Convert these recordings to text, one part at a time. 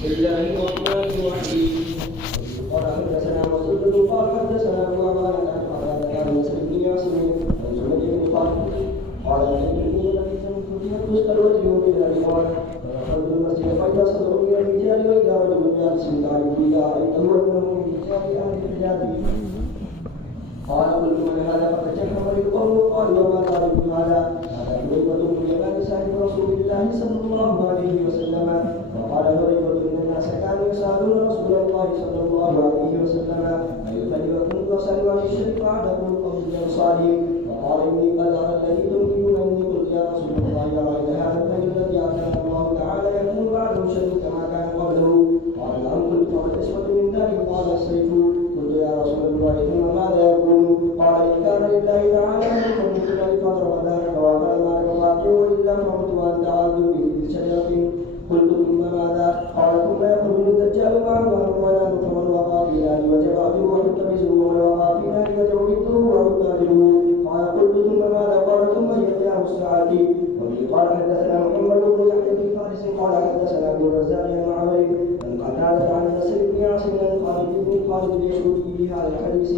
بسم الله الرحمن الرحيم. قال حدثنا مسدد قال حدثنا ابو عوانة عن مسلم بن ياسر عن زهير بن خالد قال اني لبثت فتحت تسال وجهه من الرضوان فدخلت المسجد فاذا صدر من الرجال واذا رجل جالس تعرف اذا رايته انه من رجال اهل الحجاز. قال قلت من هذا فتشكر للقوم قال وما تعرف هذا؟ هذا حذيفة بن اليمان صاحب رسول الله صلى الله عليه وسلم. وقال حذيفة ان الناس كانوا يسالون رسول الله صلى الله عليه وسلم اي خليفة وسلم عن الشرك بعده قبل الانصار. وقال اني قد ارى الذي تنكرون اني قلت يا رسول الله رايت هذا الرجل الذي اتانا الله تعالى يكون بعده شرك كما كان قبله؟ قال نعم قلت وقد اسود من ذلك قال السيف. قلت يا رسول الله ثم ماذا يكون؟ قال إن كان لله تعالى ملك من قبل فضرب ذلك وأكل مالك واقع وإلا فمت وأنت عاد به بشجرة. قلت ثم ماذا؟ قال ثم يخرج الدجال معه ولا فمن وقع في نار وجب أجره ويلتمسه ومن وقع في نار وجب مثله ويقاتله. قال قلت ثم ماذا؟ قال ثم هي قيام الساعة. قال حدثنا محمد بن يحيى بن فارس قال حدثنا ابو الرزاق عن معمر عن قتادة عن نصر بن عاصم عن خالد بن خالد اليشكري بهذا الحديث.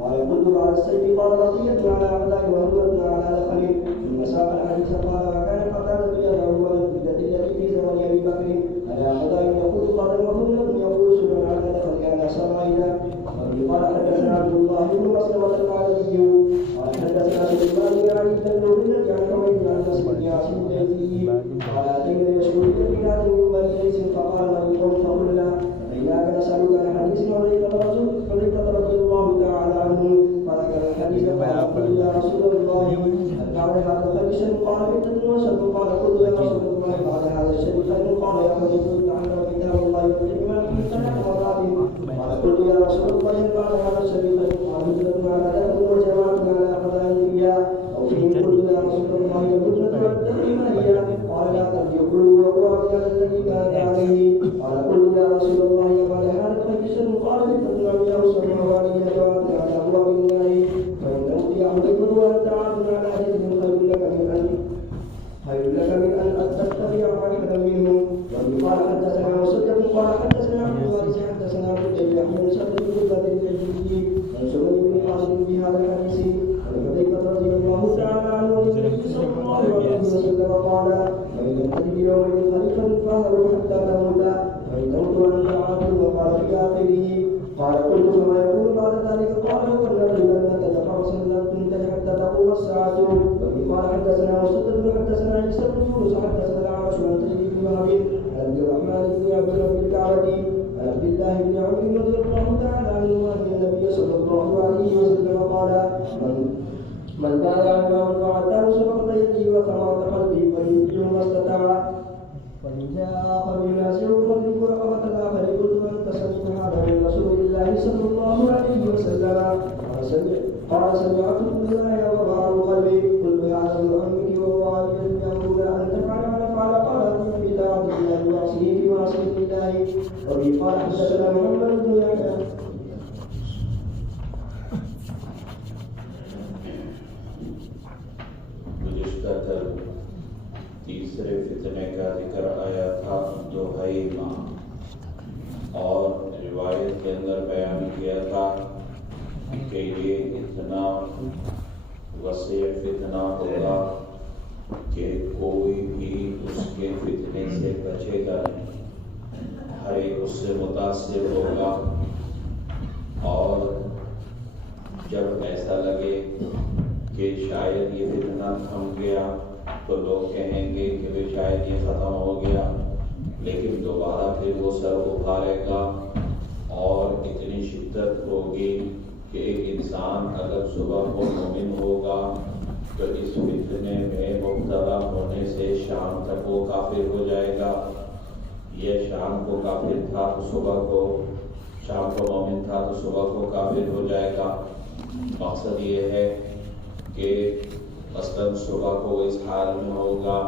قال قلت على السيف قال بقية على اعداء وهمة على دخل. ثم ساق الحديث قال وكان قتادة يدعو والفتنة التي في زمن ابي بكر على اعداء يقول قال وهمة يقول سبحان على دخل على سرائنا. قال حدثنا عبد الله بن مسلمة القعنبي قال حدثنا سليمان بن علي التنوري عن حميد عن نصر بن عاصم الجزيري قال اتينا يشكري بلاد من بني ليس فقال من القوم فقلنا فإنك نسألك عن حديث حذيفة رضي الله تعالى عنه فذكر الحديث قال قل يا رسول الله هل بعد هذا خير شيء؟ قال فتنة وشر. قال قل يا رسول الله بعد هذا الشيء خير؟ قال يا حذيفة تعالى كتاب الله وحكمة في ثلاث مرات. قال قل يا رسول الله هل بعد هذا الشيء خير؟ قال هجرة على ذنب وجماعة على قضاء إياه أو فيهم قل يا رسول الله الهجرة والتقي ما هي؟ قال لا ترجعوا وقرأت على الذي كان عليه. قال قل يا رسول الله بعد هذا خير شيء؟ قال فتنة أو شر ووالية على أبواب النار فإن تمضي حذيفة وأنت عاد على أجل خير لك من أن تتبع واحدا منهم. وقال حدثنا مسدد قال حدثنا عبد الوارث حدثنا عبد الله بن سعد بن بدر الجليلي عن سليمان بن خالد بهذا الحديث عن حذيفة رضي الله تعالى عنه النبي صلى الله عليه وسلم قال فإن لم تجد يومئذ خليفا فاهروا حتى تموت فإن تموت أنت عاد. وقال في آخره قال قلت فما يكون بعد ذلك؟ قال لو أن رجلا نتج فرسا لم تنتج حتى تقوم الساعة. وقال حدثنا مسدد حدثنا عيسى بن يونس حدثنا الأعمش عن تجري بن وهب عن عبد الرحمن بن عبد رب الكعبة عن عبد الله بن عمرو رضي الله تعالى عنه أن النبي صلى الله عليه وسلم قال من بايع معه فأعطاه سبقة يده وثمرة قلبه فليؤتيه ما استطاع. وإن جاء آخر ينازعه فليكن رقبة الآخر. قلت من تسمع هذا من رسول الله صلى الله عليه وسلم؟ قال سمعت بالله وضرب قلبي. قلت هذا ابن عمك وهو عابد يأمرون أن تفعل على فعل. قال في بطاعة الله وعصيه في معصية الله. وفي قال حدثنا محمد بن يحيى تیسرے فتنے کا ذکر آیا تھا دوہیما، اور روایت کے اندر بیان کیا تھا کہ یہ اتنا وسیع فتنہ ہوگا کہ کوئی بھی اس کے فتنے سے بچے گا نہیں، ہر ایک اس سے متاثر ہوگا. اور جب ایسا لگے کہ شاید یہ فتنہ تھم گیا تو لوگ کہیں گے کہ شاید یہ ختم ہو گیا، لیکن دوبارہ پھر وہ سر اٹھارے گا اور اتنی شدت ہوگی کہ ایک انسان اگر صبح کو مومن ہوگا تو اس فتنے میں مبتلا ہونے سے شام تک وہ کافر ہو جائے گا. یہ شام کو کافر تھا تو صبح کو، شام کو مومن تھا تو صبح کو کافر ہو جائے گا. مقصد یہ ہے کہ مثلاً صبح کو اس حال میں ہوگا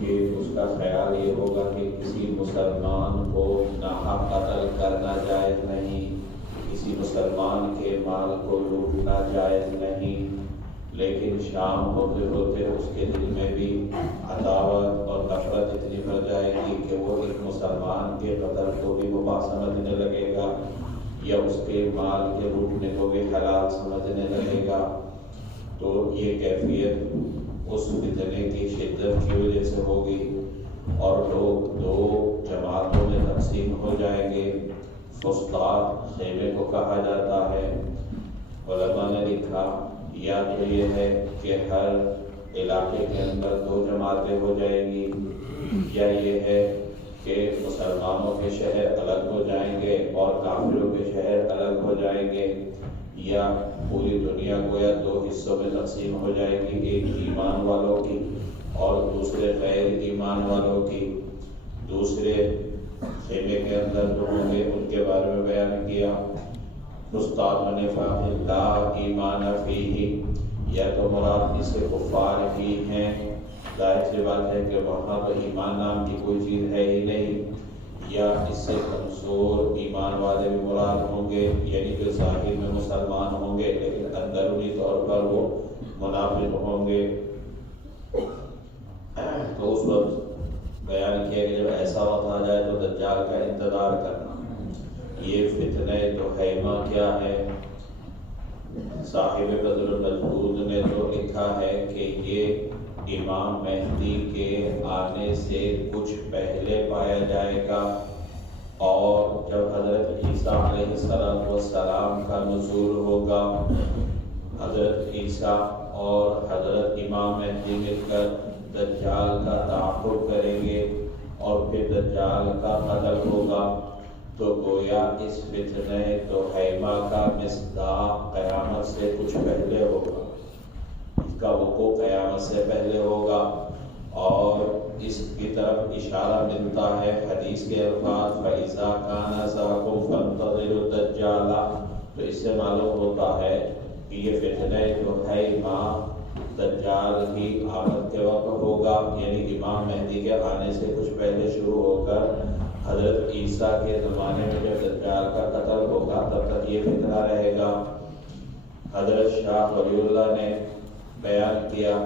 کہ اس کا خیال یہ ہوگا کہ کسی مسلمان کو ناحق قتل کرنا جائز نہیں، کسی مسلمان کے مال کو لوٹنا جائز نہیں. لیکن شام ہوتے ہوتے اس کے دل میں بھی عداوت اور نفرت اتنی بڑھ جائے گی کہ وہ ایک مسلمان مسلمان کے قتل کو بھی مباح سمجھنے لگے گا یا اس کے مال کے لوٹنے کو بھی حلال سمجھنے لگے گا، تو یہ کیفیت اس فتنے کی شدت کی وجہ سے ہوگی اور لوگ دو جماعتوں میں تقسیم ہو جائیں گے۔ فسطاط خیمے کو کہا جاتا ہے۔ علماء نے لکھا یا تو یہ ہے کہ ہر علاقے کے اندر دو جماعتیں ہو جائیں گی، یا یہ ہے کہ مسلمانوں کے شہر الگ ہو جائیں گے اور کافروں کے شہر الگ ہو جائیں گے، یا پوری دنیا گویا دو حصوں میں تقسیم ہو جائے گی، ایک ایمان والوں کی اور دوسرے غیر ایمان والوں کی۔ دوسرے خیمے کے اندر جو ہوں گے ان کے بارے میں بیان کیا۔ استاد نے فرمایا لا ایمان فیہ، یا تو مراد اس سے کفار ہی ہیں، ظاہر سی بات ہے کہ وہاں تو ایمان نام کی کوئی چیز ہے ہی نہیں، یا اس سے کمزور ایمان والے بھی مراد ہوں گے، یعنی کہ ظاہر میں مسلمان ہوں گے لیکن اندرونی طور پر وہ منافق ہوں گے۔ تو اس وقت بیان کیا کہ جب ایسا وقت آ جائے تو دجال کا انتظار کرنا۔ یہ فتنہ دحیمہ کیا ہے؟ صاحب بدر المجدود نے جو لکھا ہے کہ یہ امام مہدی کے آنے سے کچھ پہلے پایا جائے گا، اور جب حضرت عیسیٰ علیہ السلام کا نزول ہوگا، حضرت عیسیٰ اور حضرت امام مہدی مل کر دجال کا تعاقب کریں گے اور پھر دجال کا قتل ہوگا، تو گویا اس فتنہ دحیمہ کا مصداق قیامت سے کچھ پہلے ہوگا، اس کا وقوع قیامت سے پہلے ہوگا، اور اس کی طرف اشارہ ملتا ہے حدیث کے الفاظ فَإِذَا كَانَ ذَاكُمْ فَانْتَظِرُوا الدَّجَّالَ۔ تو اس سے معلوم ہوتا ہے کہ یہ فتنہ دحیمہ دجال کی آمد کے وقت ہوگا، یعنی امام مہدی کے آنے سے کچھ پہلے شروع ہو کر حضرت عیسیٰ کے زمانے میں جب دجال کا قتل ہوگا تب تک یہ فتنہ رہے گا۔ حضرت شاہ ولی اللہ نے بیان کیا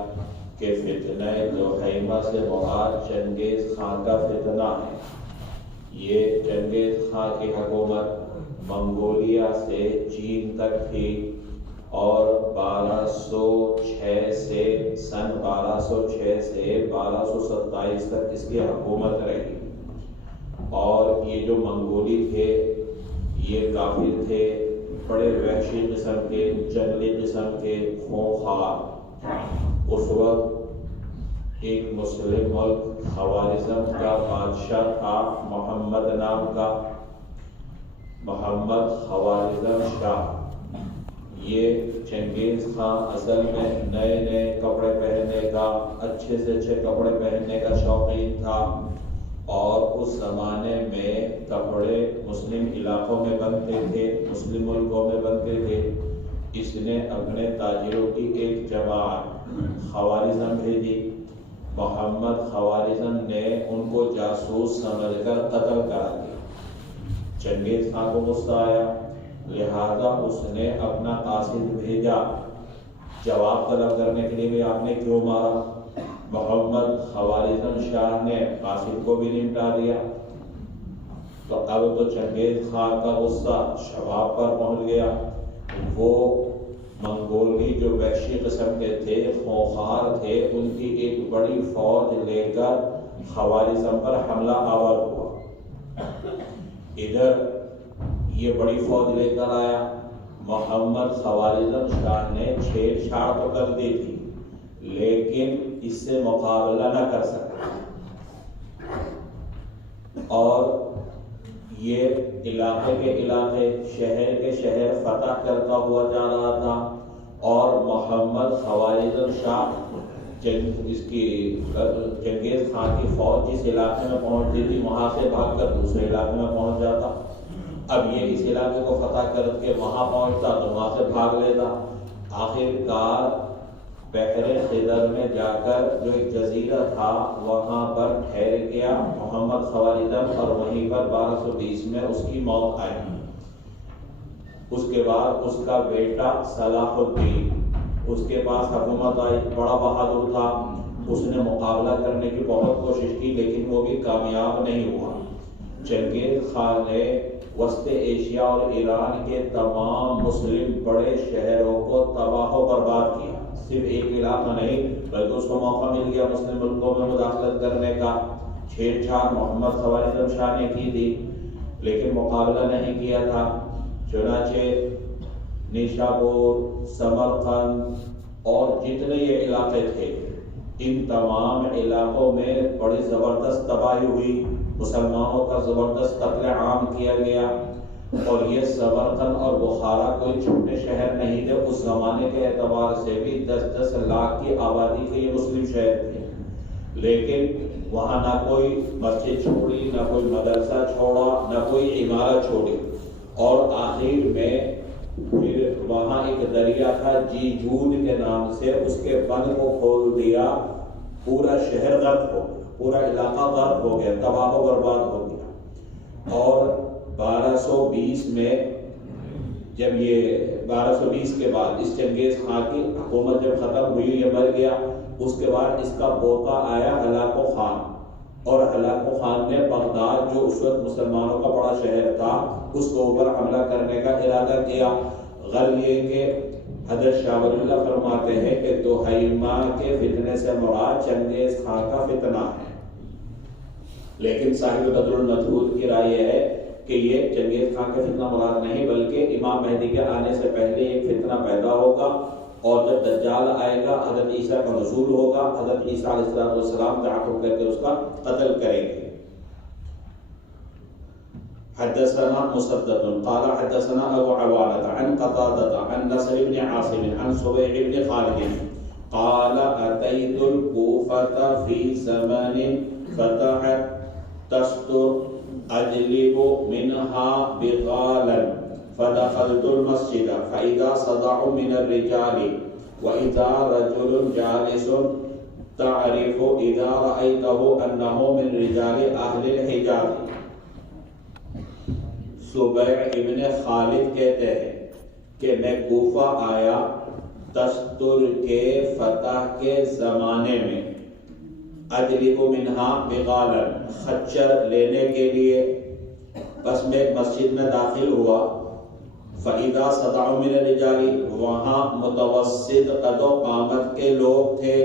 کہ فتنہ دحیمہ سے مراد چنگیز خان کا فتنہ ہے۔ یہ چنگیز خان کی حکومت منگولیا سے چین تک تھی، اور 1206 سے سن 1206 سے 1227 تک اس کی حکومت رہی، اور یہ جو منگولی تھے یہ کافر تھے، بڑے وحشی قسم کے، جنگلی قسم کے، خونخوار۔ اس وقت ایک مسلم ملک خوارزم کا بادشاہ تھا محمد نام کا، محمد خوارزم شاہ۔ یہ چنگیز خان اصل میں نئے نئے کپڑے پہننے کا، اچھے سے اچھے کپڑے پہننے کا شوقین تھا، اور اس زمانے میں کپڑے مسلم علاقوں میں بنتے تھے، مسلم ملکوں میں بنتے تھے۔ اس نے اپنے تاجروں کی ایک جماعت خوارزم بھیجی، محمد خوارزم نے ان کو جاسوس سمجھ کر قتل کرا دیا۔ چنگیز خان کو غصہ آیا، لہذا اس نے اپنا قاصد بھیجا جواب طلب کرنے کے لیے کہ آپ نے کیوں مارا۔ محمد خوارزم شاہ نے قاصد کو بھی نمٹا دیا، تو اب تو چنگیز خان کا غصہ شباب پر پہنچ گیا۔ وہ منگولی جو وحشی قسم کے تھے، خوخار تھے، ان کی ایک بڑی فوج لے کر خوارزم پر حملہ آور ہوا۔ ادھر یہ بڑی فوج لے کر آیا، محمد خوارزم شاہ نے چھیڑ چھاڑ تو کر دی تھی لیکن اس سے مقابلہ نہ کر سکا، اور یہ علاقے کے علاقے، شہر کے شہر فتح کرتا ہوا جا رہا تھا، اور محمد خوارزم شاہ اس کی چنگیز خان کی فوج جس علاقے میں پہنچتی تھی وہاں سے بھاگ کر دوسرے علاقے میں پہنچ جاتا۔ اب یہ اس علاقے کو فتح کر کے وہاں پہنچتا تو وہاں سے بھاگ لیتا۔ آخر کار بحر خضر میں جا کر جو ایک جزیرہ تھا وہاں پر ٹھہر گیا محمد خوارزم، اور وہیں پر 1220 میں اس کی موت آئی۔ اس کے بعد اس کا بیٹا صلاح الدین، اس کے پاس حکومت آئی، بڑا بہادر تھا، اس نے مقابلہ کرنے کی بہت کوشش کی لیکن وہ بھی کامیاب نہیں ہوا۔ چنگیز خان نے وسط ایشیا اور ایران کے تمام مسلم بڑے شہروں کو تباہ و برباد کیا. صرف ایک علاقہ نہیں بلکہ اس کو موقع مل گیا مسلم ملکوں میں مداخلت کرنے کا. چھیڑ چھاڑ محمد خوارزم شاہ نے کی تھی لیکن مقابلہ نہیں کیا تھا. چنانچہ نیشابور، سمرقند اور جتنے یہ علاقے تھے ان تمام علاقوں میں بڑی زبردست تباہی ہوئی. مسلمانوں کا زبردست قتل عام کیا گیا. اور یہ سمرقند اور بخارا کوئی چھوٹے شہر نہیں تھے. اس زمانے کے اعتبار سے بھی 10-10 لاکھ کی آبادی کے یہ مسلم شہر تھے. لیکن وہاں نہ کوئی مسجد چھوڑی، نہ کوئی مدرسہ چھوڑا، نہ کوئی عمارت چھوڑی. اور آخر میں پھر وہاں ایک دریا تھا جیجون کے نام سے، اس کے بند کو کھول دیا. پورا شہر غرق ہو گیا، پورا علاقہ غرق ہو گیا، تباہ و برباد ہو گیا. اور 1220 میں جب یہ 1220 کے بعد اس چنگیز خان کی حکومت جب ختم ہوئی، یہ مر گیا، اس کے بعد اس کا پوتا آیا ہلاکو خان. اور ہلاکو خان نے بغداد جو اس وقت مسلمانوں کا بڑا شہر تھا اس کے اوپر حملہ کرنے کا ارادہ کیا. غرض یہ کہ حضرت شاہ ولی اللہ فرماتے ہیں کہ دوحیمہ کے فتنے سے مراد چنگیز خان کا فتنہ ہے. لیکن صاحب بدر النجود کی رائے یہ ہے کہ یہ چنگیز خان کا فتنہ مراد نہیں بلکہ امام مہدی کے آنے سے پہلے ایک فتنہ پیدا ہوگا. اور جب دجال آئے گا حضرت عیسیٰ کا نزول ہوگا، حضرت عیسیٰ علیہ السلام تعاقب کر کے اس کا قتل کریں گے. حدثنا مسدد قال حدثنا ابو عوانة عن قتادة عن نصر بن عاصم عن صبيح بن خالد قال أتيت الكوفة في زمن فتحت تستر أجلب منها بغالا فدخلت المسجد فإذا صدع من الرجال وإذا رجل جالس تعرف إذا رأيته أنه من رجال أهل الحجاز. صبیح ابن خالد کہتے ہیں کہ میں کوفہ آیا تستر کے فتح کے زمانے میں، اجلب منہا بغالا خچر لینے کے لیے. بس میں ایک مسجد میں داخل ہوا، فَإِذَا صَدَعُ مِنَ الرِّجَالِ وہاں متوسط قد و قامت کے لوگ تھے،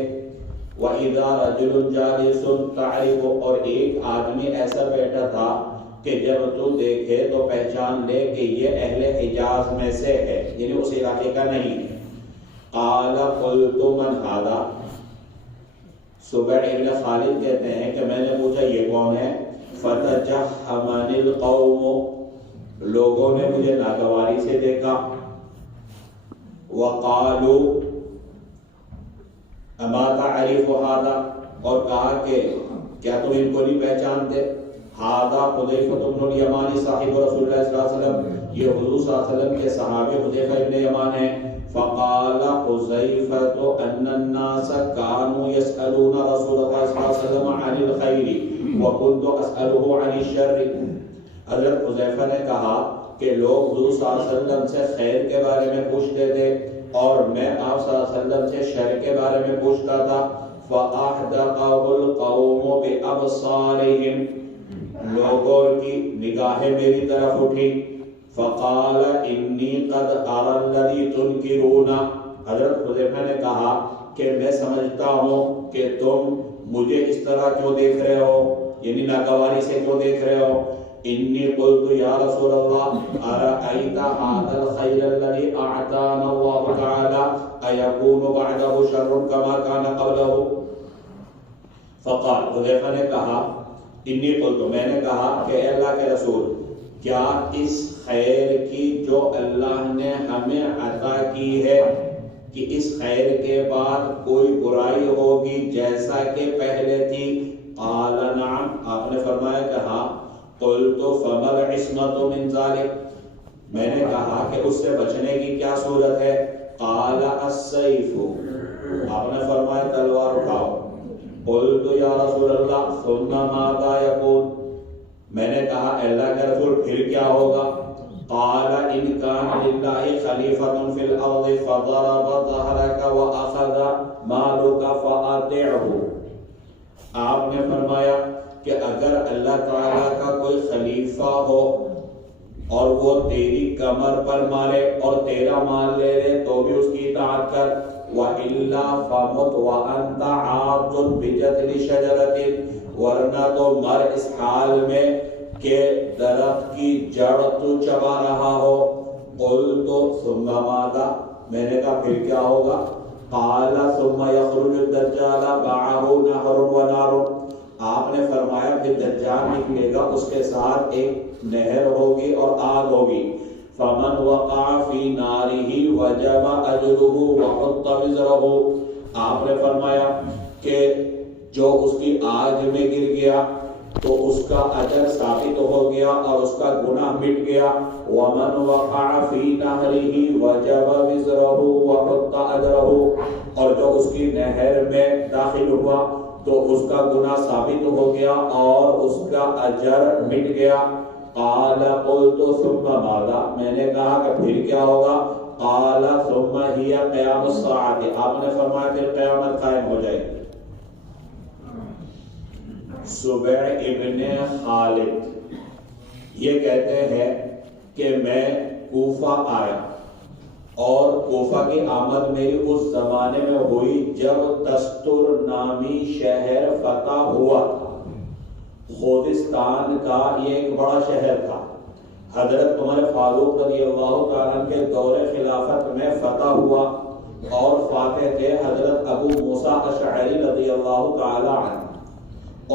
وَإِذَا رَجُلٌ جَالِسٌ تَعْرِفُ اور ایک آدمی ایسا بیٹھا تھا کہ جب تو دیکھے تو پہچان لے کہ یہ اہل حجاز میں سے ہے، یعنی اس علاقے کا نہیں ہے. قال قلت من هذا، صبیح ابن خالد کہتے ہیں کہ میں نے پوچھا یہ کون ہے. فتجحمنی القوم، لوگوں نے مجھے ناگواری سے دیکھا. وقالوا اما تعرف هذا، اور کہا کہ کیا تم ان کو نہیں پہچانتے. هذا حذیفہ بن الیمان صاحب رسول اللہ صلی اللہ علیہ وسلم، یہ حضور صلی اللہ علیہ وسلم کے صحابی حذیفہ ابن یمان ہیں. فقال حذیفہ ان الناس كانوا يسألون رسول اللہ صلی اللہ علیہ وسلم عن الخیر وكنت اسأله عن الشر. حضرت حذیفہ نے کہا کہ لوگ حضور صلی اللہ علیہ وسلم سے خیر کے بارے میں پوچھتے تھے اور میں آپ صلی اللہ علیہ وسلم سے شر کے بارے میں پوچھتا تھا. فأحدقه القوم بأبصارهم، لوگوں کی نگاہیں میری طرف اٹھی. فقال انی قد ارى الذی تنکرون، حضرت حذیفہ نے کہا کہ میں سمجھتا ہوں کہ تم مجھے اس طرح کیوں دیکھ رہے ہو، یعنی ناگواری سے کیوں دیکھ رہے ہو. انی قلت یا رسول اللہ ارأیت هذا الخیر الذی اعطانا اللہ تعالی ایکون بعده شر کما کان قبله. فقال، حذیفہ نے کہا انی قلت، میں نے کہا کہ اے اللہ کے رسول، کیا اس خیر کی جو اللہ نے ہمیں عطا کی ہے کہ اس خیر کے بعد کوئی برائی ہوگی جیسا کہ پہلے تھی. قال نعم، آپ نے فرمایا کہ ہاں. قلت فما العصمۃ من ذلک، میں نے کہا کہ اس سے بچنے کی کیا صورت ہے. قال السیف، آپ نے فرمایا تلوار اٹھاؤ. قلت یا رسول اللہ ثم ماذا یکون، میں نے کہا اللہ کے رسول پھر کیا ہوگا. قال ان کان للہ خلیفۃ فی الارض فضرب ظہرک واخذ مالک فاطعه، آپ نے فرمایا کہ اگر اللہ تعالیٰ کا کوئی خلیفہ ہو اور وہ تیری کمر پر مارے اور تیرا مال لے لے تو بھی اس کی اطاعت کر، وَإِلَّا فَمُتْ وَأَنْتَ عَابْدٌ بِجَذْلِ شَجَرَةٍ، ورنہ تو مر اس حال میں کہ درخت کی جڑ تو چبا رہا ہو۔ قُلْتُ ثُمَّ مَاذَا، میں نے کہا پھر کیا ہوگا؟ قَالَ ثُمَّ يَخْرُجُ الدَّجَّالَ مَعَهُ نَهْرٌ وَنَارٌ، آپ نے فرمایا پھر دجال نکلے گا، اس کے ساتھ ایک نہر ہوگی اور آگ ہوگی۔ فَمَنْ وَقَعَ فِي نَارِهِ وَجَبَ أَجْرُهُ وَحُطَّ وِزْرُهُ، آپ نے فرمایا کہ جو اس کی آگ میں گر گیا تو اس کا اجر ثابت ہو گیا اور اس کا گناہ مٹ گیا۔ وَمَنْ وَقَعَ فِي نَهْرِهِ وَجَبَ وِزْرُهُ وَحُطَّ أَجْرُهُ، اور جو اس کی نہر میں داخل ہوا تو اس کا گناہ ثابت ہو گیا اور اس کا اجر مٹ گیا۔ قَالَ قُلْتُ ثُمَّ مَاذَا، میں نے کہا کہ پھر کیا ہوگا؟ قَالَ ثُمَّ هِيَ قِيَامُ السَّاعَةِ، آپ نے فرمایا پھر قیامت قائم ہو جائے گی۔ سبع ابن خالد یہ کہتے ہیں کہ میں کوفہ آیا اور کوفہ کی آمد میری اس زمانے میں ہوئی جب تستر نامی شہر فتح ہوا تھا۔ خوزستان کا یہ ایک بڑا شہر تھا، حضرت عمر فاروق رضی اللہ تعالیٰ کے دور خلافت میں فتح ہوا اور فاتح تھے حضرت ابو موسیٰ اشعری رضی اللہ تعالیٰ عنہ،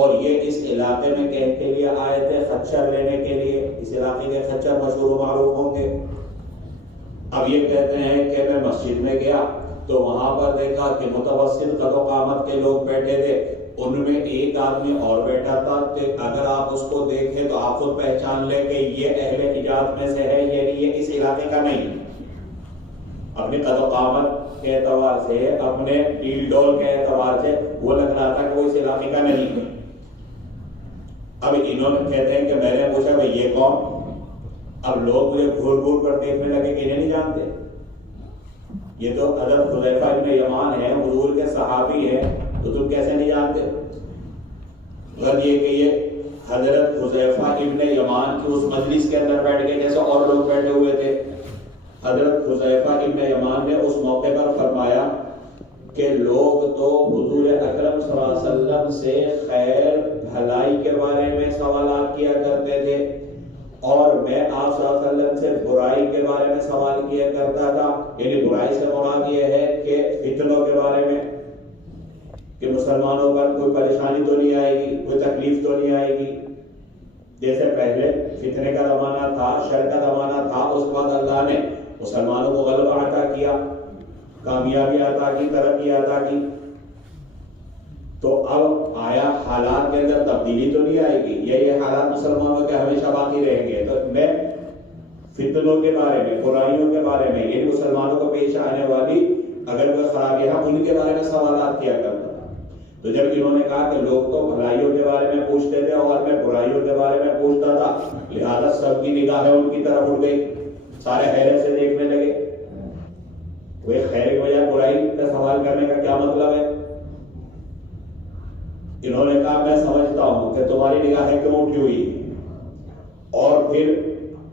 اور یہ اس علاقے میں کہنے کے لیے آئے تھے خچر لینے کے لیے۔ اس علاقے کے خچر مشہور و معروف ہوں گے۔ اب یہ کہتے ہیں کہ میں مسجد میں گیا تو وہاں پر دیکھا کہ متوسط قد و قامت کے لوگ بیٹھے تھے، ان میں ایک آدمی اور بیٹھا تھا کہ اگر آپ اس کو دیکھیں تو آپ خود پہچان لیں کہ یہ اہل حجاز میں سے ہے، یعنی یہ اس علاقے کا نہیں۔ اپنے قد و قامت کے اعتبار سے، اپنے ڈیل ڈول کے اعتبار سے وہ لگ رہا تھا کہ وہ اس علاقے کا نہیں ہے۔ اب انہوں نے کہتے ہیں کہ میں نے پوچھا بھئی یہ کون؟ اب لوگ مجھے گھور گھور کر دیکھنے لگے کہ انہیں نہیں جانتے، یہ تو حضرت حذیفہ ابن یمان ہیں، حضور کے صحابی ہیں، تو تم کیسے نہیں جانتے؟ غلط یہ کہ یہ حضرت حذیفہ ابن یمان کی اس مجلس کے اندر بیٹھ گئے جیسے اور لوگ بیٹھے ہوئے تھے۔ حضرت حذیفہ ابن یمان نے اس موقع پر فرمایا کہ لوگ تو حضور اکرم صلی اللہ علیہ وسلم سے خیر بھلائی کے بارے میں سوالات کیا کرتے تھے، اور میں آپ صلی اللہ علیہ وسلم سے برائی کے بارے میں سوال کیا کرتا تھا، یعنی برائی سے مراد یہ ہے کہ فتنوں کے بارے میں، کہ مسلمانوں پر کوئی پریشانی تو نہیں آئے گی، کوئی تکلیف تو نہیں آئے گی۔ جیسے پہلے فتنے کا زمانہ تھا، شر کا زمانہ تھا، اس کے بعد اللہ نے مسلمانوں کو غلبہ عطا کیا، کامیابی عطا کی، ترقی عطا کی، تو اب آیا حالات کے اندر تبدیلی تو نہیں آئے گی، یہ حالات مسلمانوں کے ہمیشہ باقی رہیں گے۔ تو میں فتنوں کے بارے میں، برائیوں کے بارے میں، یعنی مسلمانوں کو پیش آنے والی اگر کوئی خرابیاں ہیں ان کے بارے میں سوالات کیا کرتا تھا۔ تو جب انہوں نے کہا کہ لوگ تو بھلائیوں کے بارے میں پوچھتے تھے اور میں برائیوں کے بارے میں پوچھتا تھا، لہذا سب کی نگاہیں ان کی طرف اٹھ گئی، سارے حیرت سے دیکھنے لگے۔ وہ خیر کی بجائے برائی کا سوال کرنے کا کیا مطلب ہے؟ انہوں نے کہا میں سمجھتا ہوں کہ تمہاری نگاہیں کیوں اٹھی ہوئی، اور پھر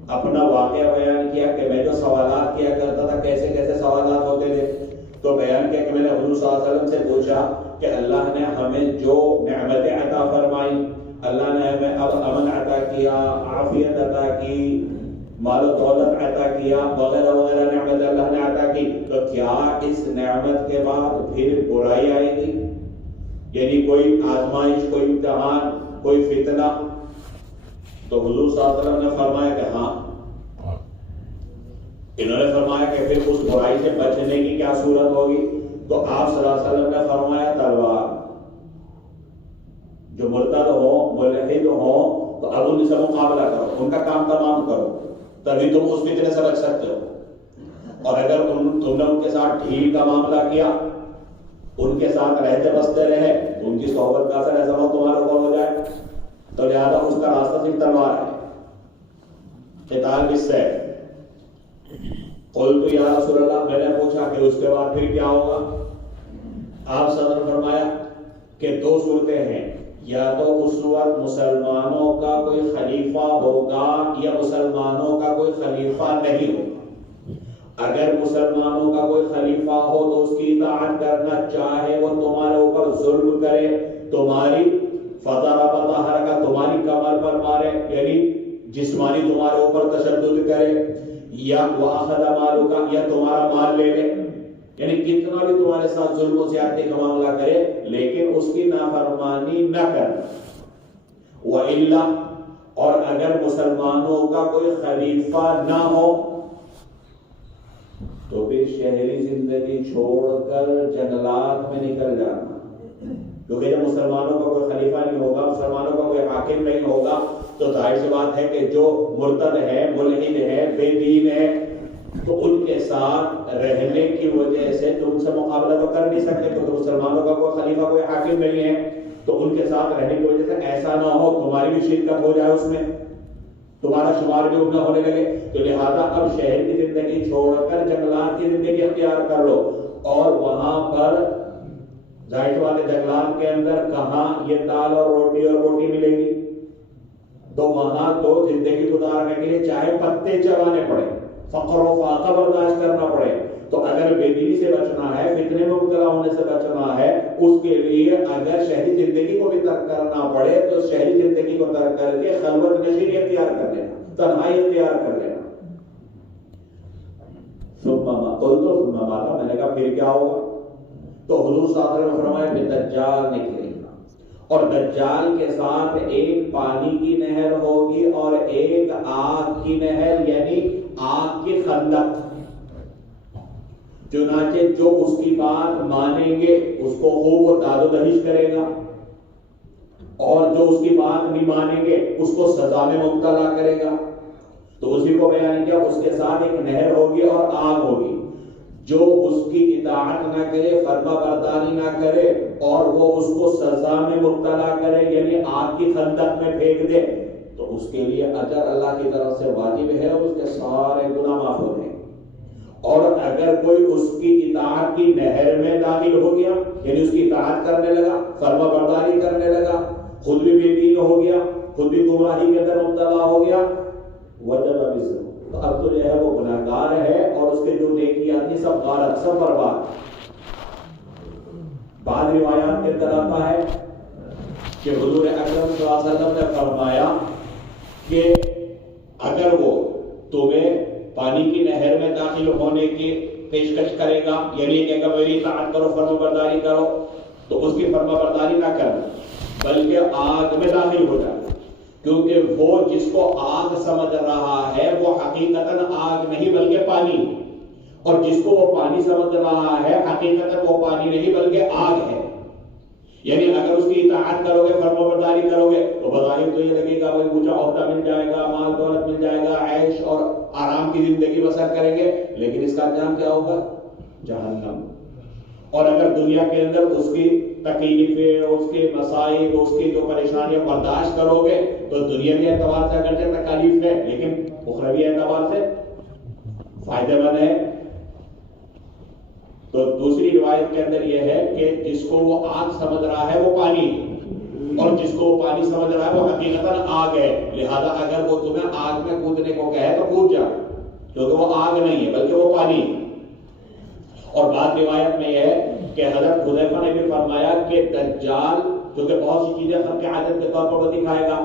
اپنا واقعہ بیان کیا کہ میں جو سوالات کیا کرتا تھا کیسے کیسے سوالات ہوتے تھے۔ تو بیان کیا کہ میں نے حضور صلی اللہ علیہ وسلم سے پوچھا کہ اللہ نے ہمیں جو نعمتیں عطا فرمائی، اللہ نے ہمیں اب امن عطا کیا، عافیت عطا کی، مال و دولت عطا کیا، وغیرہ وغیرہ نعمت اللہ نے عطا کی، تو کیا اس نعمت کے بعد پھر برائی آئے گی؟ یعنی کوئی آزمائش، کوئی امتحان، کوئی فتنہ؟ تو حضور صلی اللہ علیہ وسلم نے فرمایا کہ ہاں۔ انہوں نے فرمایا کہ پھر اس برائی سے بچنے کی کیا صورت ہوگی؟ تو آپ صلی اللہ علیہ وسلم نے فرمایا تلوار۔ جو مرتد ہوں، ملحد ہوں، تو اب ان سے مقابلہ کرو، ان کا کام تمام کرو، تبھی تم اس فتنے سے بچ سکتے ہو۔ اور اگر تم نے ان کے ساتھ ڈھیل کا معاملہ کیا، ان کے ساتھ رہتے بستے رہے، ان کی صحبت کا اثر ایسا ہو تمہارے اوپر ہو جائے، تو لہذا اس کا راستہ صرف تلوار ہے، قتال بالسیف۔ قلت یا رسول اللہ، میں نے پوچھا کہ اس کے بعد پھر کیا ہوگا؟ آپ صلی اللہ علیہ وسلم نے فرمایا کہ دو صورتیں ہیں، یا تو اس وقت مسلمانوں کا کوئی خلیفہ ہوگا یا مسلمانوں کا کوئی خلیفہ نہیں ہوگا۔ اگر مسلمانوں کا کوئی خلیفہ ہو تو اس کی اطاعت کرنا، چاہے وہ تمہارے اوپر ظلم کرے، تمہاری فضرب ظہرک، تمہاری کمر پر مارے یعنی جسمانی تمہارے اوپر تشدد کرے، یا واخذ مالک، یا تمہارا مال لے لے، یعنی کتنا بھی تمہارے ساتھ ظلم و زیادتی کا معاملہ کرے لیکن اس کی نافرمانی نہ کرنا۔ وَإِلَّا، اور اگر مسلمانوں کا کوئی خلیفہ نہ ہو تو پھر شہری زندگی چھوڑ کر جنگلات میں نکل جانا، کیونکہ جب مسلمانوں کا کوئی خلیفہ نہیں ہوگا، مسلمانوں کا کوئی حاکم نہیں ہوگا تو ظاہر سی بات ہے کہ جو مرتد ہے، ملحد ہے، بے دین ہے، تو ان کے ساتھ رہنے کی وجہ سے تم سے مقابلہ تو کر نہیں سکتے، کیونکہ مسلمانوں کا کوئی خلیفہ کوئی حاکم نہیں ہے، تو ان کے ساتھ رہنے کی وجہ سے ایسا نہ ہو تمہاری بھی شرکت ہو جائے، اس میں تمہارا شمار بھی نہ ہونے لگے، تو لہذا اب شہر کی زندگی چھوڑ کر جنگلات کی زندگی اختیار کر لو، اور وہاں پر ظاہر والے جنگلات کے اندر کہاں یہ دال اور روٹی ملے گی، تو وہاں تو زندگی گزارنے کے لیے چاہے پتے چبانے پڑے، فقر و فاقہ برداشت کرنا پڑے، تو اگر بے دینی سے بچنا ہے، فتنے میں مبتلا ہونے سے بچنا ہے، اس کے لیے اگر شہری زندگی کو بھی ترک کرنا پڑے تو شہری زندگی کو ترک کر کے خلوت نشینی اختیار کر لینا، تنہائی اختیار کر لینا۔ ثم ماذا، میں نے کہا پھر کیا ہوگا؟ تو حضور صلی اللہ علیہ وسلم نے فرمایا کہ دجال نکلے گا، اور دجال کے ساتھ ایک پانی کی نہر ہوگی اور ایک آگ کی نہر، یعنی آگ کی خندق، چنانچہ جو اس کی بات مانیں گے اس کو خوب و داد و دہش کرے گا، اور جو اس کی بات نہیں مانیں گے اس کو سزا میں مبتلا کرے گا۔ تو اسی کو بیان کیا، اس کے ساتھ ایک نہر ہوگی اور آگ ہوگی، جو اس کی اطاعت نہ کرے، فرما برداری نہ کرے اور وہ اس کو سزا میں مبتلا کرے یعنی آگ کی خندق میں پھینک دے، تو اس کے لیے اجر اللہ کی طرف سے واجب ہے اور اس کے سارے گناہ معاف ہو جائیں۔ اور اگر کوئی اس کی اطاعت کی نہر میں داخل ہو گیا، یعنی اس کی اطاعت کرنے لگا، فرما برداری کرنے لگا، خود بھی بے دین ہو گیا، خود بھی گمراہی کے اندر مبتلا ہو گیا، وجب وزر، تو اب تو جو ہے وہ گناہگار ہے اور اس کے جو نیکیاں تھیں سب غارت، سب برباد۔ بعض روایات کے اندر آتا ہے کہ حضور اکرم صلی اللہ علیہ وسلم نے فرمایا کہ اگر وہ تمہیں پانی کی نہر میں داخل ہونے کی پیشکش کرے گا، یعنی کہ اگر میری اطاعت کرو، فرما برداری کرو، تو اس کی فرما برداری نہ کرنا بلکہ آگ میں داخل ہو جائے، کیونکہ وہ جس کو آگ سمجھ رہا ہے وہ حقیقتاً آگ نہیں بلکہ پانی، اور جس کو وہ پانی سمجھ رہا ہے حقیقتاً وہ پانی نہیں بلکہ آگ ہے۔ یعنی اگر اس کی اطاعت کرو گے، فرما برداری کرو گے تو بظاہر تو یہ لگے گا بھائی اونچا عہدہ مل جائے گا، مال دولت مل جائے گا، عیش اور آرام کی زندگی بسر کریں گے، لیکن اس کا انجام کیا ہوگا؟ جہنم۔ اور اگر دنیا کے اندر اس کی تکلیفیں، اس کے مسائل، اس کی جو پریشانیاں برداشت کرو گے تو دنیاوی اعتبار سے اگرچہ تکالیف ہے لیکن اخروی اعتبار سے فائدہ مند ہے۔ تو دوسری روایت کے اندر یہ ہے کہ جس کو وہ آگ سمجھ رہا ہے وہ پانی، اور جس کو وہ پانی سمجھ رہا ہے وہ حقیقتاً آگ ہے، لہذا اگر وہ تمہیں آگ میں کودنے کو کہے تو کود جا، کیونکہ وہ آگ نہیں ہے بلکہ وہ پانی۔ اور بعد روایت میں یہ ہے کہ حضرت حذیفہ نے بھی فرمایا کہ دجال جو کہ بہت سی چیزیں خلق عادت کے طور پر وہ دکھائے گا،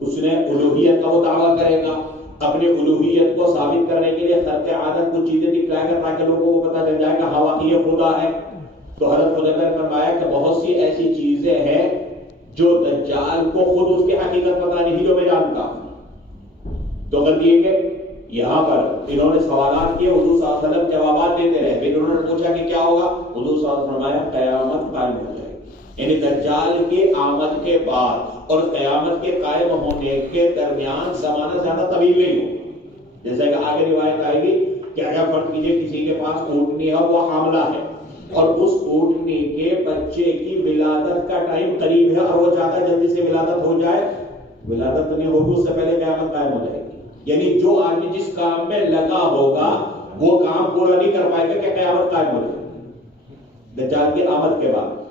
اس نے الوہیت کا وہ دعویٰ کرے گا، اپنی الوہیت کو ثابت کرنے کے لیے خلق عادت کچھ چیزیں دکھائے گا تاکہ لوگوں کو پتہ چل جائے کہ ہاں واقعی یہ خدا ہے۔ تو حضرت حذیفہ نے فرمایا کہ بہت سی ایسی چیزیں ہیں جو دجال کو خود اس کی حقیقت پتہ نہیں جو میں جانتا ہوں۔ تو غلطی ہے کہ یہاں پر انہوں نے سوالات کیے، حضور صلی اللہ علیہ وسلم جوابات دیتے رہے، پھر انہوں نے پوچھا کہ کیا ہوگا، حضور صلی اللہ علیہ وسلم نے فرمایا قیامت قائم ہو جائے گی، یعنی دجال کی آمد کے بعد اور قیامت کے قائم ہونے کے درمیان زمانہ زیادہ طویل نہیں ہو، جیسے کہ آگے روایت آئے گی کہ اگر فرض کیجیے کسی کے پاس اونٹنی ہے، وہ حاملہ ہے اور اس اونٹنی کے بچے کی ولادت کا ٹائم قریب ہے اور وہ چاہتا ہے جلدی سے ولادت ہو جائے، ولادت نہیں ہوگی اس سے پہلے قیامت قائم ہو جائے گی، یعنی جو آدمی جس کام میں لگا ہوگا وہ کام پورا نہیں کر پائے گا کہ قیامت قائم ہو جائے دجال کی آمد کے بعد۔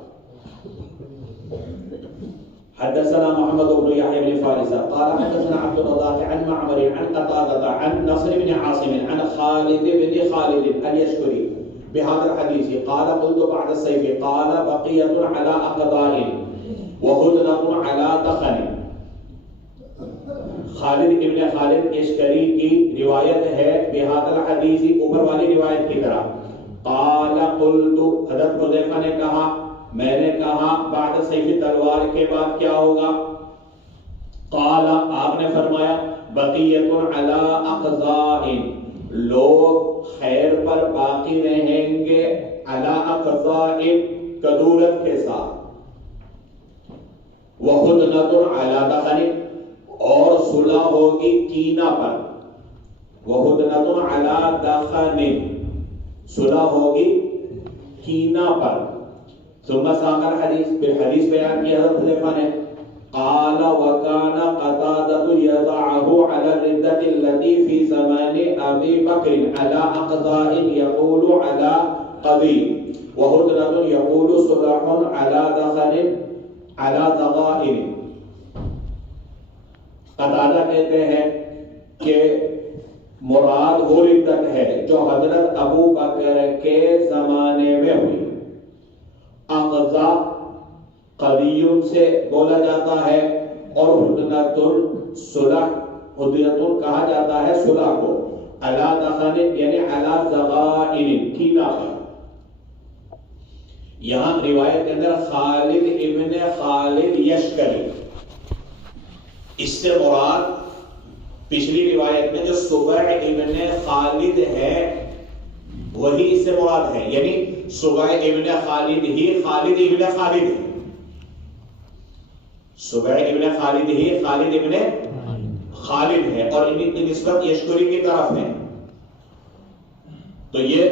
حدثنا محمد بن يحيى بن فارس قال حدثنا عبد الرزاق عن معمر عن قتادة عن نصر بن عاصم عن خالد بن خالد اليشكري بهذا الحديث قال قلت بعد السيف قال بقية على أقضاء وهدنة على دخن. خالد ابن خالد یشکری کی روایت ہے بهذا الحديث اوپر والی روایت کی طرح. قال قلت حضرت حذیفہ نے کہا میں نے کہا بعد سیف تلوار کے بعد کیا ہوگا؟ قال آپ نے فرمایا بقیۃ علی اقضاء لوگ خیر پر باقی رہیں گے علی اقضاء کدورت کے ساتھ وہدنۃ علی دخن اور صلح ہوگی کینہ پر وہدنۃ علی دخن صلح ہوگی کینہ پر. ثم ساق الحديث بالحديث بیان کیا حضرت حذیفہ نے قال وكان قتادة يضعه على الردة التي في زمان أبي بكر على أقضاء يقول على قضي وهدنة يقول صلح على دخن على ضغائن. قتادہ کہتے ہیں کہ مراد وہ ردت ہے جو حضرت ابو بکر کے زمانے میں ہوئی. اقضا قضیون سے بولا جاتا ہے اور ہدنۃ صلح ہدنۃ کہا جاتا ہے صلح کو علی دخن یعنی علی ضغائن کینہ پر. یہاں روایت کے اندر خالد ابن خالد یشکری اس سے مراد پچھلی روایت میں جو سبع ابن خالد ہے وہی اس سے مراد ہے یعنی سبع ابن خالد ہی خالد ابن خالد ہے. سبع ابن خالد ہی خالد ابن خالد ہے اور ان کی نسبت یشکری کی طرف ہے. تو یہ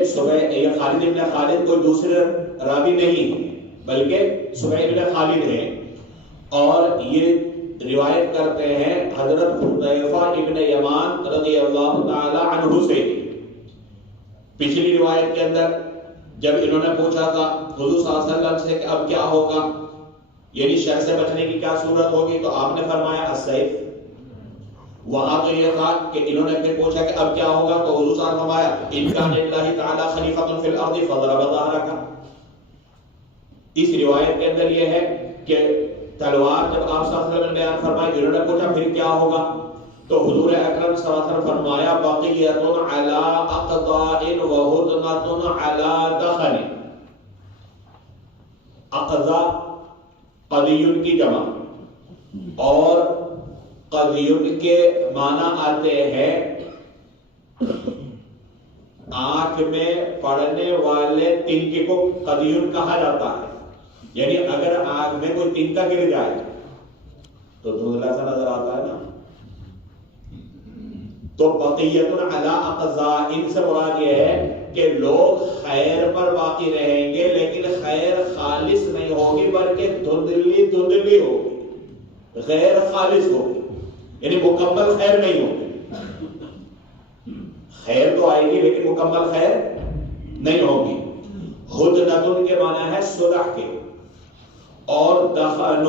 خالد ابن خالد کوئی دوسرے راوی نہیں ہے بلکہ سبع ابن خالد ہے. اور یہ روایت کرتے ہیں حضرت حذیفہ ابن یمان رضی اللہ تعالی عنہ سے. پچھلی روایت کے اندر جب انہوں نے پوچھا تھا حضور صلی اللہ علیہ وسلم سے کہ اب کیا ہوگا یعنی شر سے بچنے کی کیا صورت ہوگی تو آپ نے فرمایا السیف. وہاں تو یہ تھا کہ انہوں نے پھر پوچھا کہ اب کیا ہوگا تو حضور صلی اللہ علیہ وسلم فرمایا ان کان للہ تعالی خلیفۃ فی الارض فضرب ظہرک. اس روایت کے اندر یہ ہے کہ تلوار جب آپ صلی اللہ علیہ وسلم نے بیان فرمایا انہوں نے پوچھا پھر کیا ہوگا تو حضور اکرم صلی اللہ علیہ وسلم فرمایا بقیۃ علی اقضاء وہدنۃ علی دخن. اقضاء قضیون کی جمع اور قضیون کے معنی آتے ہیں آنکھ میں پڑنے والے تنکے کو قضیون کہا جاتا ہے. یعنی اگر آنکھ میں کوئی تنکا گر جائے تو دھندلا سا نظر آتا ہے نا. تو بقیۃ علی اقضاء ان سے مراد یہ ہے کہ لوگ خیر پر باقی رہیں گے لیکن خیر خالص نہیں ہوگی بلکہ دھندلی ہوگی غیر خالص ہوگی یعنی مکمل خیر نہیں ہوگی. خیر تو آئے گی لیکن مکمل خیر نہیں ہوگی. ہدنۃ کے معنی ہے صلح کے اور دخن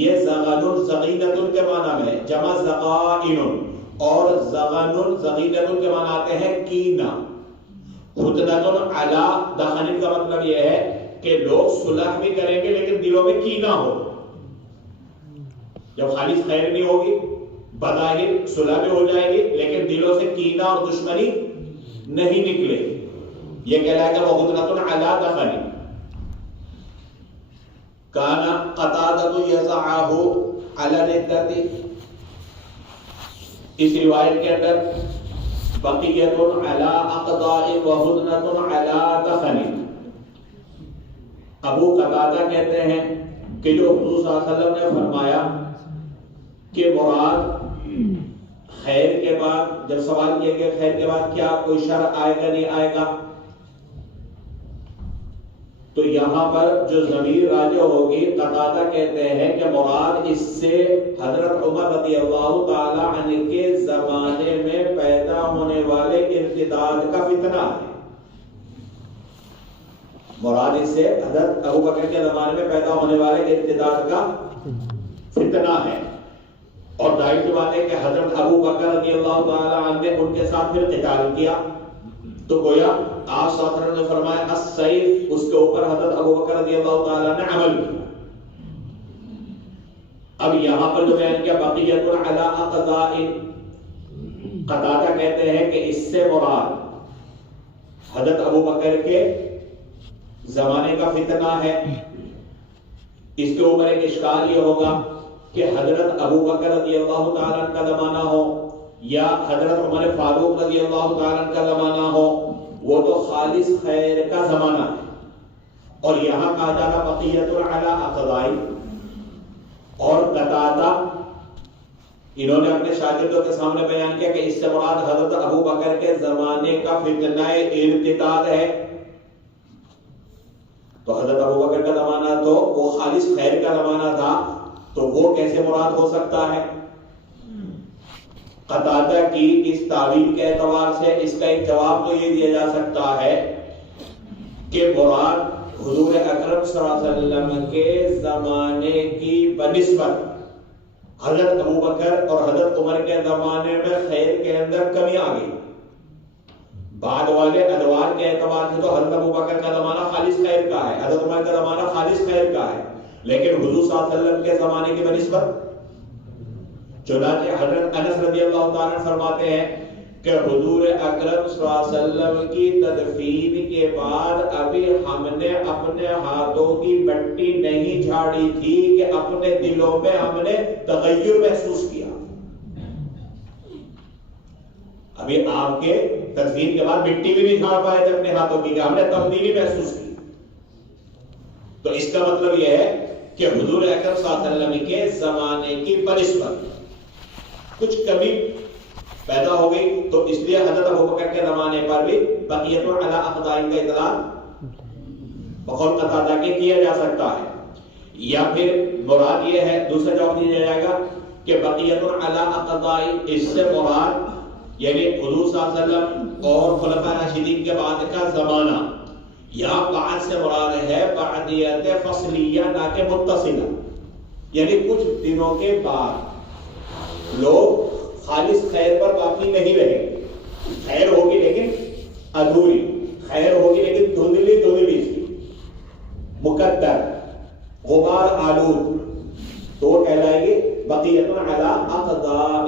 یہ زغن زغینۃ کے معنی میں جمع زغائن اور زغن زغینۃ کے معنی آتے ہیں کینہ. ہدنۃ علی دخن کا مطلب یہ ہے کہ لوگ صلح بھی کریں گے لیکن دلوں میں کینہ ہو. جب خالص خیر نہیں ہوگی بظاہر صلح بھی ہو جائے گی لیکن دلوں سے کینہ اور دشمنی نہیں نکلے. یہ کہلائے گا وہدنۃ علی دخن. کان قتادۃ یضعہ علی الردۃ. اس روایت کے اندر بقیۃ علی اقضاء وہدنۃ علی دخن. ابو قتادہ کہتے ہیں کہ جو حضور صلی اللہ علیہ وسلم نے فرمایا کہ مراد خیر کے بعد جب سوال کیا کہ خیر کے بعد کیا کوئی شر آئے گا نہیں آئے گا تو یہاں پر جو ضمیر راجع ہوگی قتادہ کہتے ہیں کہ مراد اس سے حضرت عمر رضی اللہ تعالی عنہ کے زمانے میں پیدا ہونے والے ارتداد کا فتنہ ہے. مراد اس سے حضرت ابو بکر کے زمانے میں پیدا ہونے والے ارتداد کا فتنہ ہے. اور ظاہر سی بات ہے کہ حضرت ابو بکر رضی اللہ تعالی عنہ نے ان کے ساتھ پھر قتال کیا، تو گویا آپ صلی اللہ علیہ وسلم نے فرمایا السیف، اس کے اوپر حضرت ابو بکر رضی اللہ تعالی عنہ نے عمل کیا. اب یہاں پر جو بیان کیا بقیت علی اقضاء، قتادہ کہتے ہیں کہ اس سے مراد حضرت ابو بکر کے زمانے کا فتنہ ہے. اس کے اوپر ایک اشکال یہ ہوگا کہ حضرت ابو بکر رضی اللہ تعالیٰ عنہ کا زمانہ ہو یا حضرت عمر فاروق رضی اللہ تعالیٰ عنہ کا زمانہ ہو، وہ تو خالص خیر کا زمانہ ہے. اور یہاں کہا جا رہا بقیت علی اقضاء. اور قتادہ انہوں نے اپنے شاگردوں کے سامنے بیان کیا کہ اس سے مراد حضرت ابو بکر کے زمانے کا فتنہ ارتداد ہے. تو حضرت ابو بکر کا زمانہ تو وہ خالص خیر کا زمانہ تھا، تو وہ کیسے مراد ہو سکتا ہے؟ قتادہ کی اس تعبیر کے اعتبار سے اس کا ایک جواب تو یہ دیا جا سکتا ہے کہ مراد حضور اکرم صلی اللہ علیہ وسلم کے زمانے کی بنسبت حضرت ابو بکر اور حضرت عمر کے زمانے میں خیر کے اندر کمی آ گئی. بعد والے ادوار کے اعتبار سے تو حضرت ابو بکر کا زمانہ خالص خیر کا ہے، حضرت عمر کا زمانہ خالص خیر کا ہے، لیکن حضور صلی اللہ علیہ وسلم کے زمانے کی بنسبت چنانچہ حضرت انس رضی اللہ تعالیٰ عنہ فرماتے ہیں کہ حضور اکرم صلی اللہ علیہ وسلم کی تدفین کے بعد ابھی ہم نے اپنے ہاتھوں کی مٹی نہیں جھاڑی تھی کہ اپنے دلوں میں ہم نے تغیر محسوس کیا. ابھی آپ کے تدفین کے بعد مٹی بھی نہیں جھاڑ پائے تھے اپنے ہاتھوں کی کہ ہم نے تبدیلی محسوس کی. تو اس کا مطلب یہ ہے کہ حضور اکرم صلی اللہ علیہ وسلم کے زمانے کی بنسبت کچھ کمی پیدا ہو گئی، تو اس لیے حضرت ابو بکر کے زمانے پر بھی بقیت علی اقضاء کا اطلاق بقول قتادہ کے کیا جا سکتا ہے. یا پھر مراد یہ ہے، دوسرا جواب دیا جائے گا کہ بقیت علی اقضاء اس سے مراد یعنی حضور صلی اللہ علیہ وسلم اور خلفاء راشدین کے بعد کا زمانہ، یا بعد سے مراد ہے بعدیت فصلیہ نہ کہ متصلہ، یعنی کچھ دنوں کے بعد لوگ خالص خیر پر باقی نہیں رہے. خیر ہوگی لیکن ادھوری، خیر ہوگی لیکن دھندلی دھندلی سی، مقدر، غبار آلود، تو وہ کہلائے گی بقیت علی اقضاء.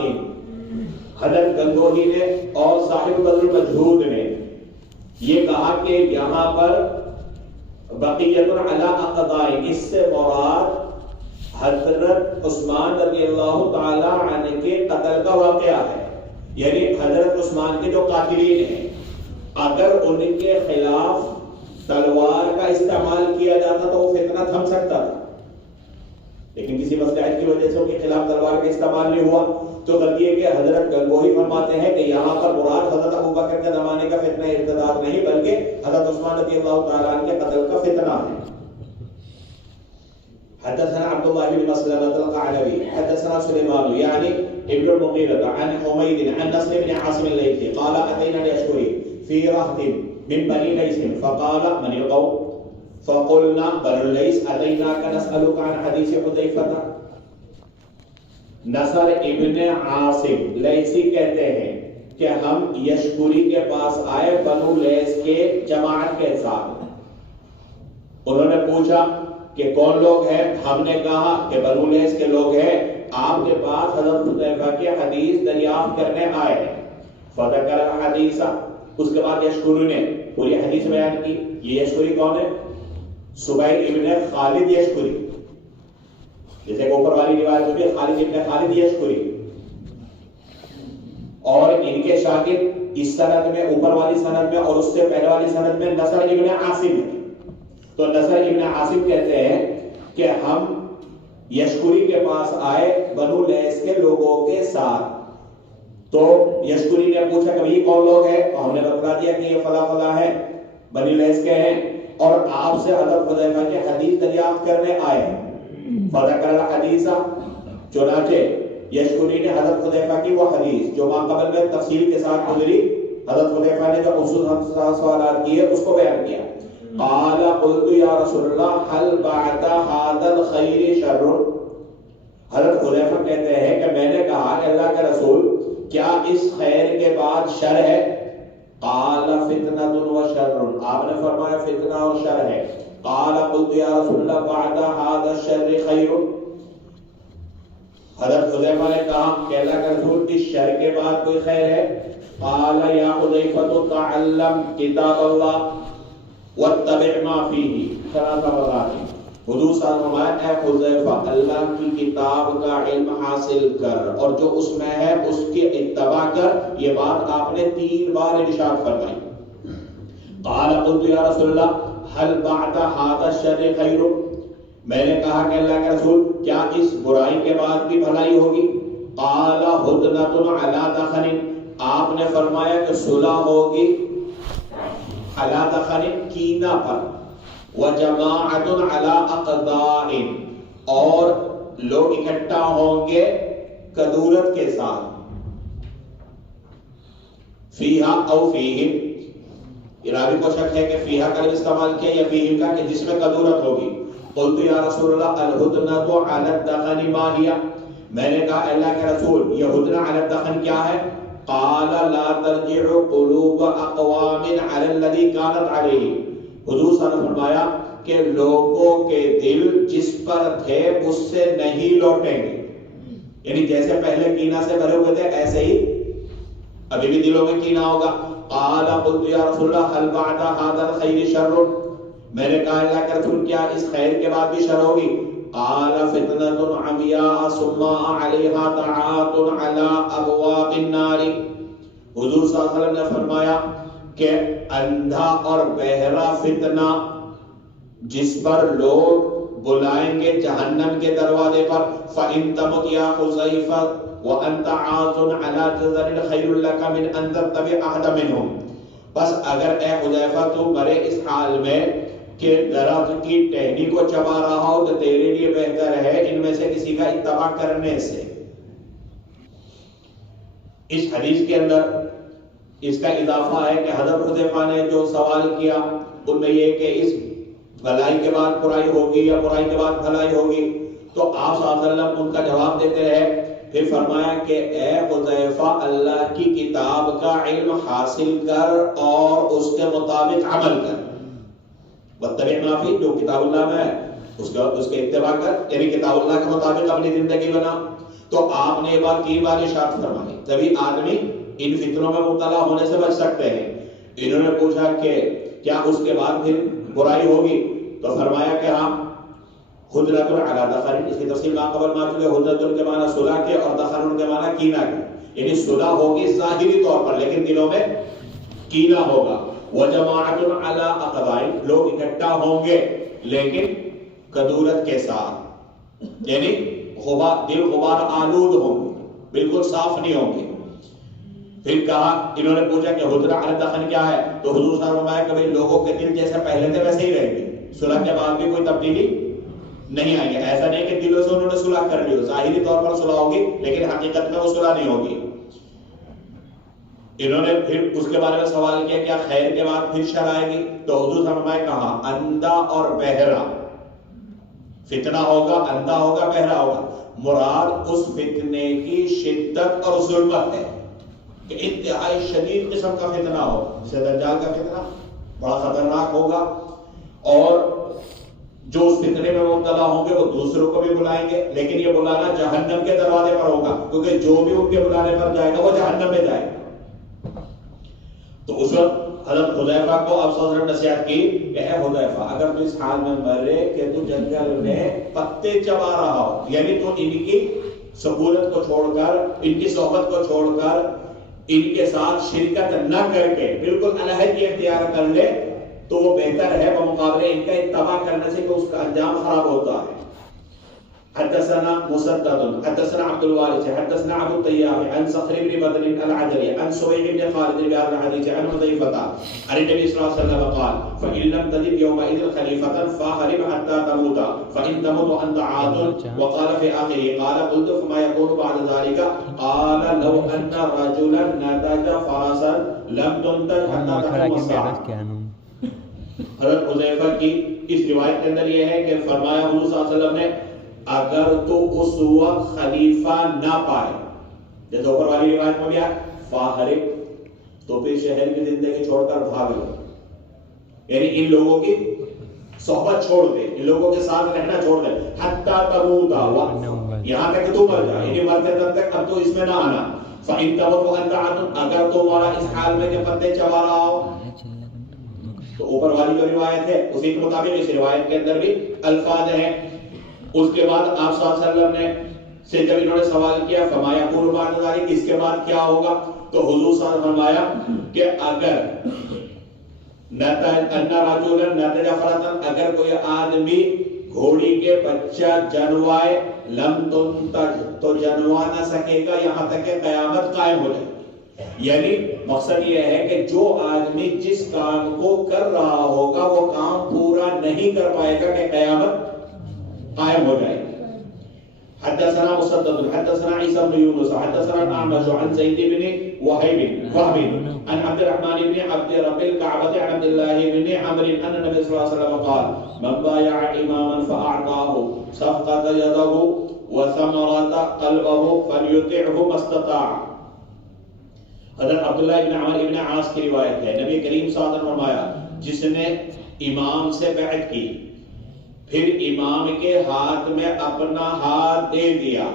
حضرت گنگوہی نے اور صاحب بذل المجہود نے یہ کہا کہ یہاں پر بقیت علی اقضاء اس سے مراد حضرت عثمان رضی اللہ تعالی عنہ کے قتل کا واقعہ ہے. یعنی حضرت عثمان کے جو قاتلین ہیں اگر ان کے خلاف تلوار کا استعمال کیا جاتا تو وہ فتنہ تھم سکتا تھا، لیکن کسی مصلحت کی وجہ سے ان کے خلاف تلوار کا استعمال نہیں ہوا. تو غلطی ہے کہ حضرت گنگوہی فرماتے ہیں کہ یہاں پر مراد حضرت ابو بکر کے زمانے کا فتنہ ارتداد نہیں بلکہ حضرت عثمان رضی اللہ تعالی عنہ کے قتل کا فتنہ ہے. حدثنا عبد الله بن مسلمة القعنبي حدثنا سليمان يعني ابن المغيرة عن حميد عن نصر بن عاصم الليثي قال أتينا اليشكري في رهط من بني ليث فقال من القوم فقلنا بنو الليث أتيناك نسألك عن حديث حذيفة. نصر ابن عاصم لیثی کہتے ہیں کہ ہم یشکری کے پاس آئے بنو لیث کے جماعت کے ساتھ. انہوں نے پوچھا کہ کون لوگ ہیں؟ ہم نے کہا کہ بنو لیث کے لوگ ہیں، آپ کے پاس حضرت حذیفہ کی حدیث دریافت کرنے آئے ہیں. فذکر الحدیث، اس کے بعد یشکری نے پوری حدیث بیان کی. یہ یشکری کون ہے؟ سبیل ابن خالد یشکری، جیسے کہ اوپر والی روایت ہوتی ہے خالد ابن خالد یشکری، اور ان کے شاگرد اس سند میں اوپر والی سند میں اور اس سے پہلے والی سند میں نصر ابن عاصم ہے. تو نصر ابن عاصم کہتے ہیں کہ ہم یشکری کے پاس آئے بنو لیث کے لوگوں کے ساتھ. تو یشکری نے پوچھا کہ یہ کون لوگ ہیں؟ ہم نے بتا دیا کہ یہ فلاں فلاں ہیں، بنی لیث کے ہیں، اور آپ سے حضرت حذیفہ کی حدیث دریافت کرنے آئے ہیں. فذکر الحدیث، چنانچہ یشکری نے حضرت حذیفہ کی وہ حدیث جو ماقبل میں تفصیل کے ساتھ گزری، حضرت حذیفہ نے جو اصول سوالات کیے اس کو بیان کیا. قال قلت یا رسول اللہ هل بعد هذا الخير شر، حضرت حذیفہ کہتے ہیں کہ میں نے کہا کہ اللہ کے رسول کیا اس خیر کے بعد شر ہے؟ قال فتنہ و شر، آپ نے فرمایا فتنہ اور شر ہے۔ قال قلت یا رسول اللہ بعد هذا الشر خیر، حضرت حذیفہ نے کہا کہ اللہ کے رسول اس شر کے بعد کوئی خیر ہے؟ قال یا حذیفہ تعلم کتاب اللہ واتبع ما فیہ ثلاث مرات، حضور صلی اللہ علیہ وسلم، اے حذیفہ اللہ کی کتاب کا علم حاصل کر اور جو اس میں ہے اس کی اتباع کر، یہ بات آپ نے 3 بار ارشاد فرمائی۔ قال قلت یا رسول اللہ هل بعد هذا الشر خیر، میں نے کہا کہ اللہ کے رسول کیا اس برائی کے بعد بھی بھلائی ہوگی؟ قال ہدنۃ علی دخن، آپ نے فرمایا کہ صلح ہوگی علی دخن کینہ پر، وجماعت علی اقداء اور لوگ اکٹھا ہوں گے کدورت کے ساتھ، فیہا او فیہم، راوی کو شک ہے کہ فیہا کا استعمال کیا یا فیہم کا، کہ جس میں کدورت ہوگی۔ قلت یا رسول اللہ الہدنۃ علی الدخن ما ہی، میں نے کہا اللہ کے رسول یہ ہدنہ علی الدخن کیا ہے؟ قال لا ترجع قلوب اقوام علی الذی کانت علیہ، حضور صلی اللہ علیہ وسلم نے فرمایا کہ لوگوں کے دل جس پر تھے اس سے نہیں لوٹیں گے، یعنی جیسے پہلے کینہ سے بھرے ہوئے تھے ایسے ہی ابھی بھی دلوں میں کینہ ہوگا۔ قال قلت یا رسول اللہ هل بعد هذا الخیر شر، میں نے کہا اللہ کے رسول کیا اس خیر کے بعد بھی شر ہوگی؟ قال فتنة عمیاء صماء علیہا طاعات علی ابواب النار، حضور صلی اللہ علیہ وسلم نے فرمایا کہ اندھا اور بہرا فتنہ جس پر لوگ بلائیں گے جہنم کے دروازے پر، فَإِن تَمُتْ يَا حُذَيْفَةُ وَأَنْتَ عَاصٌ عَلَى جَزَرٍ خَيْرٌ لَكَ مِنْ أَنْ تَتَّبِعَ أَحَدًا مِنْهُمْ، بس اگر اے حذیفہ تو مرے اس حال میں کہ درخت کی ٹہنی کو چبا رہا ہو تو تیرے لیے بہتر ہے ان میں سے کسی کا اتباع کرنے سے۔ اس حدیث کے اندر اس کا اضافہ ہے کہ حضرت حذیفہ نے جو سوال کیا ان میں یہ کہ اس بھلائی کے بعد برائی ہوگی یا برائی کے بعد بھلائی ہوگی، تو آپ صلی اللہ علیہ وسلم ان کا جواب دیتے رہے، پھر فرمایا کہ اے حذیفہ اللہ کی کتاب کا علم حاصل کر اور اس کے مطابق عمل کر، واتبع ما فیہ، جو کتاب اللہ میں ہے اس کے اتباع کر، یعنی کتاب اللہ کے مطابق اپنی زندگی بنا۔ تو آپ نے یہ بات 3 بار ارشاد فرمائی، تبھی آدمی ان فتنوں میں مبتلا ہونے سے بچ سکتے ہیں۔ انہوں نے پوچھا کہ کیا اس کے بعد پھر برائی ہوگی، تو فرمایا کہ ہاں ہدنۃ علی دخن، اس کی تفصیل ما قبل ما چکے، ہدنۃ کے معنی صلح کے اور دخن کے معنی کینہ کے، یعنی صلح ہوگی ظاہری طور پر لیکن دلوں میں کینہ ہوگا۔ وجماعت علی اقداء، لوگ اکٹھا ہوں گے لیکن کدورت کے ساتھ، یعنی دل غبار آلود ہوں گے، بالکل صاف نہیں ہوں گے۔ پھر کہا، انہوں نے پوچھا کہ ہدنہ علی الدخن کیا ہے، تو حضور صلی اللہ علیہ وسلم نے کہا لوگوں کے دل جیسے پہلے تھے ویسے ہی رہیں گے، صلح کے بعد بھی کوئی تبدیلی نہیں آئی ہے۔ ایسا نہیں کہ دلوں سے انہوں نے صلح کر لی، ظاہری طور پر صلح ہوگی لیکن حقیقت میں وہ صلح نہیں ہوگی۔ انہوں نے پھر اس کے بارے میں سوال کیا کیا خیر کے بعد پھر شر آئے گی، تو حضور صلی اللہ علیہ وسلم نے کہا اندھا اور بہرا فتنہ ہوگا، اندھا ہوگا بہرا ہوگا، مراد اس فتنے کی شدت اور ظلمت ہے کہ انتہائی شدید قسم کا فتنہ ہو، جیسے دجال کا فتنہ بڑا خطرناک ہوگا، اور جو اس فتنے میں مبتلا ہوں گے وہ دوسروں کو بھی بلائیں گے، لیکن یہ بلانا جہنم کے دروازے پر ہوگا، کیونکہ جو بھی ان کے بلانے پر جائے گا وہ جہنم میں جائے گا۔ تو اس وقت حضرت حذیفہ کو اب صلی اللہ علیہ وسلم نصیحت کی کہ اے حذیفہ اگر تو اس حال میں مرے کہ تو جنگل میں پتے چبا رہا ہو، یعنی تو ان کی سہولت کو چھوڑ کر، ان کی صحبت کو چھوڑ کر، ان کے ساتھ شرکت نہ کر کے بالکل علیحدگی اختیار کر لے تو وہ بہتر ہے بمقابلے ان کا اتباع کرنے سے کہ اس کا انجام خراب ہوتا ہے۔ حدثنا مسدد حدثنا عبد الوارث حدثنا ابو الطياح عن صخر بن بدر العجلي عن سويد بن خالد بهذا الحديث عن حذيفة عن النبي صلى الله عليه وسلم قال فإن لم تجد يومئذ خليفة فاحرم حتى تموت فإن تموت أنت عاد، وقال في آخره قال قلت فما يكون بعد ذلك قال لو أن رجلا نتج فرسا لم تنتج حتى تقوم الساعة۔ حضرت حذیفہ کی اس روایت کے اندر یہ ہے کہ فرمایا حضور صلی اللہ علیہ وسلم نے اگر تو اس وقت خلیفہ نہ پائے، جیسے اوپر والی روایت میں بھی آیا فاہرق، تو پھر شہر کی زندگی چھوڑ کر بھاگ لو، یعنی ان لوگوں کی صحبت چھوڑ دے، ان لوگوں کے ساتھ رہنا چھوڑ دے، حتی تموت، یہاں تک کہ تو مر جائے، یعنی مرتے تب تک اب تو اس میں نہ آنا۔ فَإِن تَمُتْ وَأَنْتَ عَدْلٌ، اگر تمہارا اس حال میں کہ پتے چبا رہا ہو، تو اوپر والی جو روایت ہے اسی کے مطابق اس روایت کے اندر بھی الفاظ ہیں۔ اس کے بعد آپ صلی اللہ علیہ وسلم نے سے جب انہوں نے سوال کیا فما یکون بعد ذلک، اس کے بعد کیا ہوگا، تو حضور صلی اللہ علیہ وسلم نے فرمایا کہ اگر اگر کوئی آدمی گھوڑی کے بچہ جنوائے لم تنتج، تو جنوا نہ سکے گا یہاں تک کہ قیامت قائم ہو جائے۔ یعنی مقصد یہ ہے کہ جو آدمی جس کام کو کر رہا ہوگا وہ کام پورا نہیں کر پائے گا کہ قیامت قائم ہو جائے۔ حدثنا مسدد حدثنا عيسى بن يونس حدثنا الأعمش عن زيد بن وهب عن عبد الرحمن بن عبد رب الكعبة عن عبد الله بن عمرو أن النبي صلى الله عليه وسلم قال من بايع إماما فأعطاه صفقة يده وثمرة قلبه فليطعه ما استطاع۔ حضرت عبداللہ ابن عمر ابن عاص کی روایت ہے، نبی کریم صلی اللہ علیہ وسلم نے فرمایا جس نے امام سے بیعت کی پھر امام کے ہاتھ میں اپنا ہاتھ دے دیا،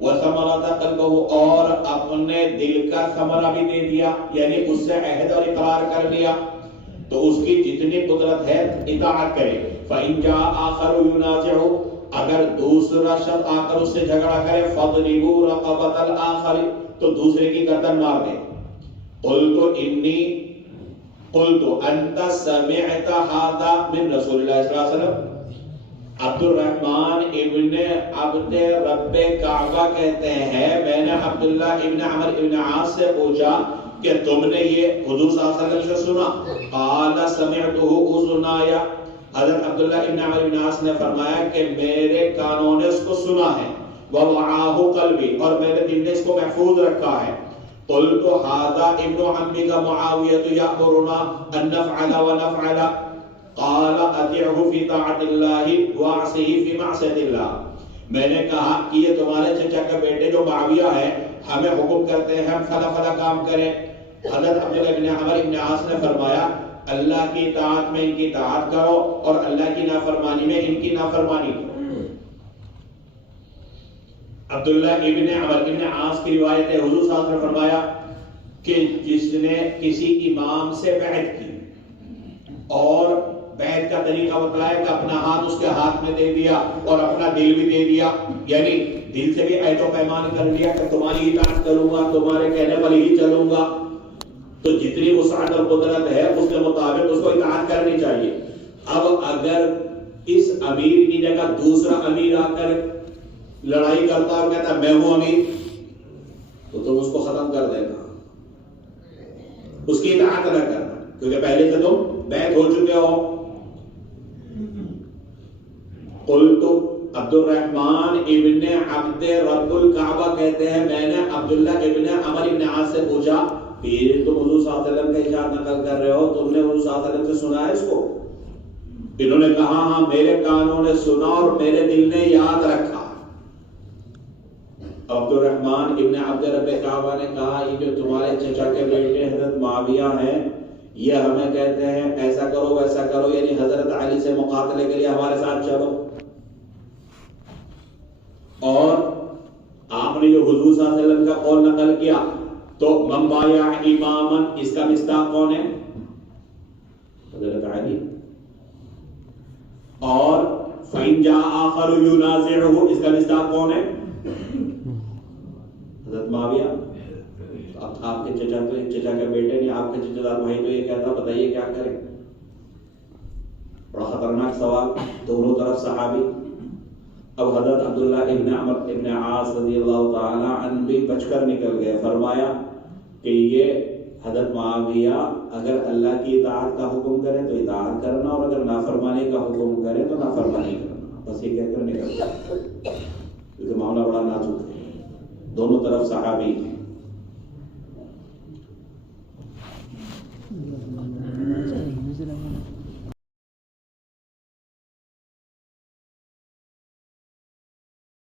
وَثَمَرَةَ قَلْبَهُ، اور اپنے دل کا ثمرہ بھی دے دیا، یعنی اس سے عہد اور اقرار کر لیا، تو اس کی جتنی قدرت ہے اطاعت کرے۔ فَإِن جَاءَ آخَرُ يُنَازِعُهُ، اگر دوسرا شخص آ کر اس سے جھگڑا کرے فَضْرِبُوا رَقَبَةَ الْآخَرِ، تو دوسرے کی گردن مار دے۔ قُلْتُ أَنْتَ سَمِعْتَ هَذَا مِنْ رَسُولِ اللَّهِ صلی اللہ علیہ وسلم۔ عبد الرحمن ابن عبد رب کعبہ کہتے ہیں میں نے عبداللہ ابن عمر ابن عاص سے پوچھا کہ تم نے یہ حضور صلی اللہ علیہ وسلم سے سنا؟ قال سمعته اذنایا، حضرت عبداللہ ابن عمر ابن عاص نے فرمایا کہ میرے کانوں نے اس کو سنا ہے، ووعاہ قلبی، اور میرے دل نے اس کو محفوظ رکھا ہے۔ قلت هذا ابن عمك معاویہ یأمرنا ان نفعل ونفعل، قال اطیعه فی طاعت اللہ وعصیہ فی معصیت اللہ، میں نے کہا کہ یہ تمہارے چچا کے بیٹے جو معاویہ ہے ہمیں حکم کرتے ہیں ہم فلا فلا کام کریں۔ حضرت عبداللہ ابن عمر ابن عاص نے فرمایا اللہ کی اطاعت میں ان کی اطاعت کرو اور اللہ کی نافرمانی میں ان کی نافرمانی کرو۔ عبداللہ ابن عمر ابن عاص کی روایت ہے حضور صلی اللہ علیہ وسلم نے فرمایا کہ جس نے کسی امام سے بیعت کی اور بیعت کا طریقہ بتایا کہ اپنا ہاتھ اس کے ہاتھ میں دے دیا اور اپنا دل بھی دے دیا، یعنی دل سے بھی عہد و پیمان کر لیا کہ تمہاری اطاعت کروں گا، تمہارے کہنے پر ہی چلوں گا، تو جتنی وسعت اور قدرت ہے اس کے مطابق اس کو اطاعت کرنی چاہیے۔ اب اگر اس امیر کی جگہ دوسرا امیر آ کر لڑائی کرتا اور کہتا میں ہوں امیر، تو تم اس کو ختم کر دینا، اس کی اطاعت نہ کرنا، کیونکہ پہلے سے تم بیعت ہو چکے ہو۔ قلت عبد الرحمن ابن عبد رب الکعبہ کہتے ہیں میں نے عبداللہ ابن عمر ابن عاص سے پوچھا پھر تم حضور صلی اللہ علیہ وسلم کا ارشاد نقل کر رہے ہو، تم نے حضور صلی اللہ علیہ وسلم سے سنا ہے اس کو؟ انہوں نے کہا ہاں میرے کانوں نے سنا اور میرے دل نے یاد رکھا۔ عبد الرحمن ابن عبد رب کعبہ نے کہا یہ جو تمہارے چچا کے بیٹے حضرت معاویہ ہیں یہ ہمیں کہتے ہیں ایسا کرو ویسا کرو، یعنی حضرت علی سے مقاتلے کے لیے ہمارے ساتھ چلو، اور آپ نے جو حضور صلی اللہ علیہ وسلم کا قول نقل کیا تو من بايع اماما، اس کا مصداق کون ہے؟ حضرت علی۔ اور فإن جاء آخر ينازعه، اس کا مصداق کون ہے؟ حضرت معاویہ۔ اب آپ کے چچا کے بیٹے نہیں، آپ کے چچا دار بھائی تو یہ کہتا بتائیے کیا کریں؟ بڑا خطرناک سوال، دونوں طرف صحابی۔ اب حضرت عبداللہ ابن عمر ابن عاص رضی اللہ تعالی عنہ بھی بچ کر نکل گئے، فرمایا کہ یہ حضرت معاویہ اگر اللہ کی اطاعت کا حکم کرے تو اطاعت کرنا اور اگر نافرمانی کا حکم کرے تو نافرمانی کرنا، بس یہ کہہ کر نکل گئے، کیونکہ معاملہ بڑا نازک ہے، دونوں طرف صحابی ہیں۔